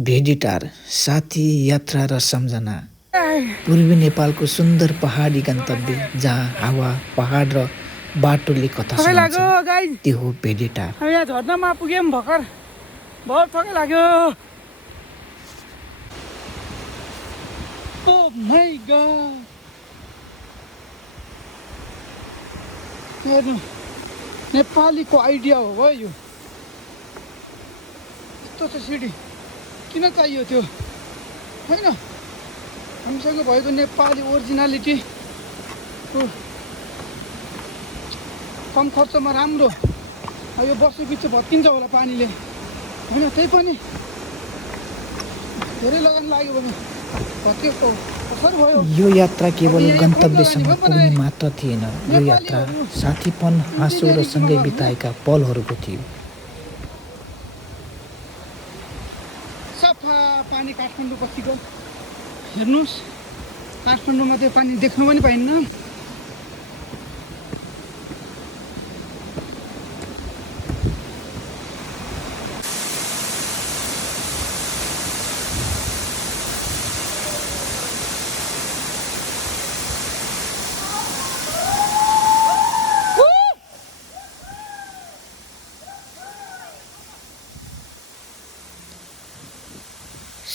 भेडिटार साथी यात्रा र सम्झना पूर्वी नेपालको सुन्दर पहाडी गन्तव्य जहाँ हावा पहाड र बाटोले कथा सुनाउँछ त्यो हो भेडिटार। यहाँ झर्नामा पुग्यौँ भर्खर बहुत थकै लाग्यो। ओ माय गॉड हेर्नु नेपालीको आइडिया हो भाइ यो। यस्तो छ सिडी किन चाहियो त्यो होइन हामीसँग भएको नेपाली ओरिजिनालिटी कम खर्चमा राम्रो। यो वर्ष पछि भत्किन्छ होला पानीले होइन त्यही पनि धेरै लगान लाग्यो भने भत्किएको असर भयो। यो यात्रा केवल गन्तव्यसम्म पुग्ने मात्र थिएन, यो यात्रा साथीपन हाँसो र सँगै बिताएका पलहरूको थियो। सफा पानी काठमाडौँ बस्तीको हेर्नुहोस्, काठमाडौँमा त्यो पानी देख्न पनि पाइन्न।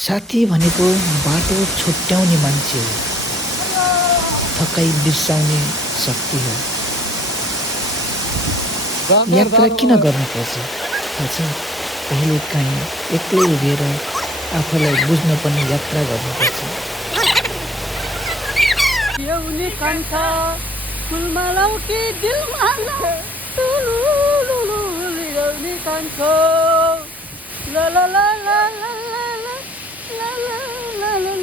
साथी भनेको बाटो छुट्याउने मान्छे हो, थकाइ बिर्साउने शक्ति हो। यात्रा किन गर्नुपर्छ थाहा छ? कहिले काहीँ एक्लै उभिएर आफूलाई बुझ्न पनि यात्रा गर्नुपर्छ।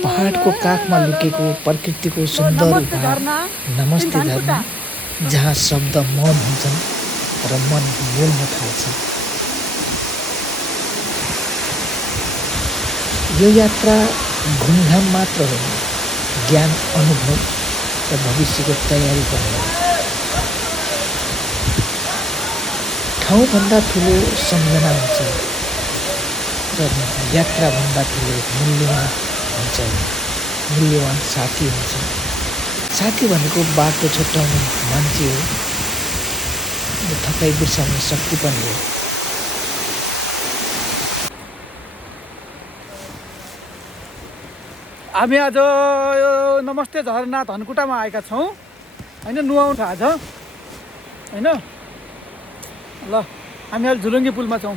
पहाडको काखमा लुकेको प्रकृतिको सुन्दर उपहार नमस्ते झरना, जहाँ शब्द मौन हुन्छन् र मन बोल्न थाल्छ। यो यात्रा घुमघाम मात्र होइन, ज्ञान, अनुभव र भविष्यको तयारी पनि हो। ठाउँभन्दा ठुलो सम्झना हुन्छ र यात्राभन्दा ठुलो मूल्यवान साथी हुन्छ। साथी भनेको बाटो छुट्याउने मान्छे हो र थकाइ बिर्साउने शक्ति पनि हो। हामी आज यो नमस्ते झरना धनकुटामा आएका छौँ होइन, नुहाउनु आज होइन। ल हामी अहिले झुलुङ्गे पुलमा छौँ।